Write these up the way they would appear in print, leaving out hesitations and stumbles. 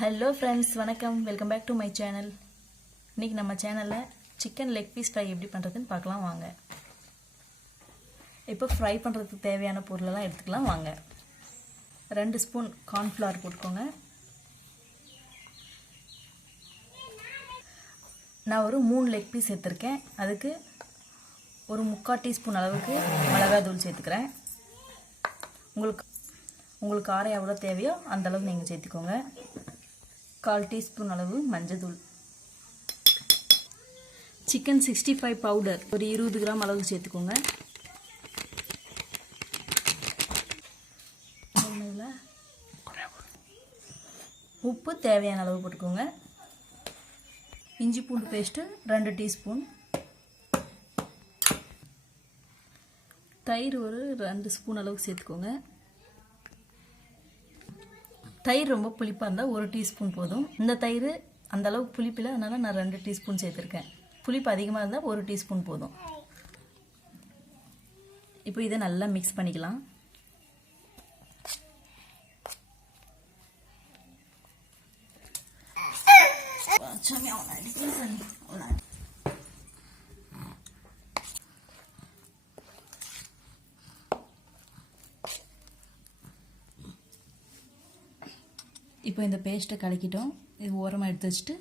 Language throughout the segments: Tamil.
ஹலோ ஃப்ரெண்ட்ஸ், வணக்கம். Welcome back to my channel. இன்றைக்கி நம்ம சேனலில் சிக்கன் லெக் பீஸ் ஃப்ரை எப்படி பண்ணுறதுன்னு பார்க்கலாம் வாங்க. இப்போ ஃப்ரை பண்ணுறதுக்கு தேவையான பொருளெல்லாம் எடுத்துக்கலாம் வாங்க. 2 ஸ்பூன் கார்ன்ஃப்ளவர் போட்டுக்கோங்க. நான் ஒரு 3 லெக் பீஸ் எடுத்துருக்கேன். அதுக்கு ஒரு 3/4 டீஸ்பூன் அளவுக்கு மிளகாய்த்தூள் சேர்த்துக்கிறேன். உங்களுக்கு காரம் எவ்வளோ தேவையோ அந்தளவுக்கு நீங்கள் சேர்த்துக்கோங்க. 1/4 டீஸ்பூன் அளவு மஞ்சள், சிக்கன் 65 பவுடர் ஒரு 20 கிராம் அளவுக்கு சேர்த்துக்கோங்க. உப்பு தேவையான அளவு போட்டுக்கோங்க. இஞ்சி பூண்டு பேஸ்ட்டு 2 டீஸ்பூன், தயிர் ஒரு 2 ஸ்பூன் அளவுக்கு சேர்த்துக்கோங்க. தயிர் ரொம்ப புளிப்பாக இருந்தால் 1 டீஸ்பூன் போதும். இந்த தயிர் அந்த அளவுக்கு புளிப்பில், அதனால் நான் 2 டீஸ்பூன் சேர்த்துருக்கேன். புளிப்பு அதிகமாக இருந்தால் 1 டீஸ்பூன் போதும். இப்போ இதை நல்லா மிக்ஸ் பண்ணிக்கலாம். இப்போ இந்த பேஸ்ட்டை கலக்கிட்டோம். இது ஓரமாக எடுத்து வச்சுட்டு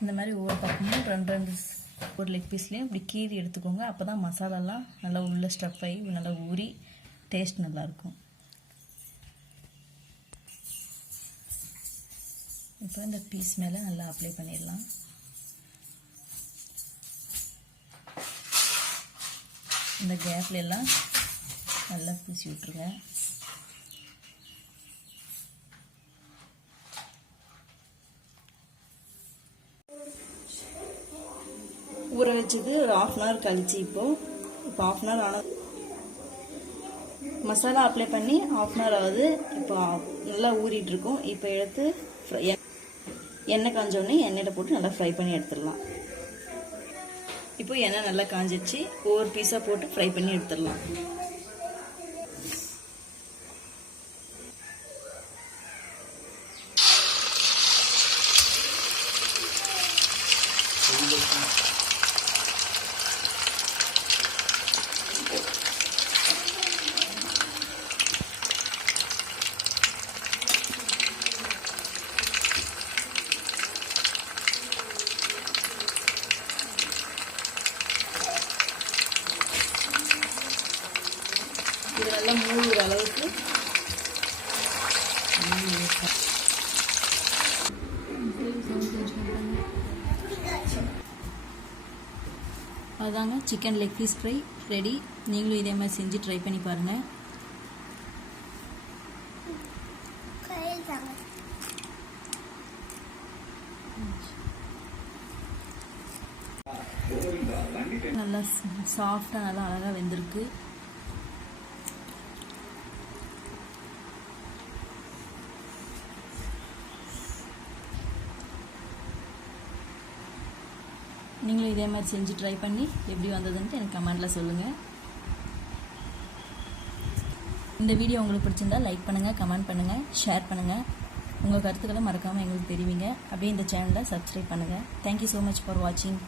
இந்த மாதிரி ஒவ்வொரு பக்கமும் 2 ஒரு லெக் பீஸ்லேயும் இப்படி கீறி எடுத்துக்கோங்க. அப்போ தான் மசாலாலாம் நல்லா உள்ள ஸ்டஃப் ஆகி நல்லா ஊறி டேஸ்ட் நல்லாயிருக்கும். இப்போ இந்த பீஸ் மேலே நல்லா அப்ளை பண்ணிடலாம். இந்த கேப்ல எல்லாம் நல்லா பூசி விட்டுருங்க. ஊற வச்சது ஒரு 1/2 hour கழிச்சு இப்போ 1/2 hour ஆன மசாலா அப்ளை பண்ணி 1/2 hour ஆகுது. இப்போ நல்லா ஊறிட்டு இருக்கும். இப்போ எடுத்து எண்ணெய் காஞ்சோடனே எண்ணெயில் போட்டு நல்லா ஃப்ரை பண்ணி எடுத்துடலாம். இப்போ எண்ணெய் நல்லா காஞ்சிச்சு. ஒவ்வொரு பீஸாக போட்டு ஃப்ரை பண்ணி எடுத்துடலாம். இது நல்லா மூழ்கிற அளவுக்கு அதாங்க chicken leg piece fry ready. நீங்களும் இதே மாதிரி செஞ்சு ட்ரை பண்ணி பாருங்கள். நல்லா சாஃப்டாக நல்லா அழகாக வெந்திருக்கு. நீங்களும் இதே மாதிரி செஞ்சு ட்ரை பண்ணி எப்படி வந்ததுன்ட்டு எனக்கு கமெண்ட்டில் சொல்லுங்கள். இந்த வீடியோ உங்களுக்கு பிடிச்சிருந்தா லைக் பண்ணுங்கள், கமெண்ட் பண்ணுங்கள், ஷேர் பண்ணுங்கள். உங்கள் கருத்துக்களை மறக்காமல் எங்களுக்கு தெரிவிங்க. அப்படியே இந்த சேனலை சப்ஸ்கிரைப் பண்ணுங்கள். தேங்க்யூ ஸோ மச் ஃபார் வாட்சிங்.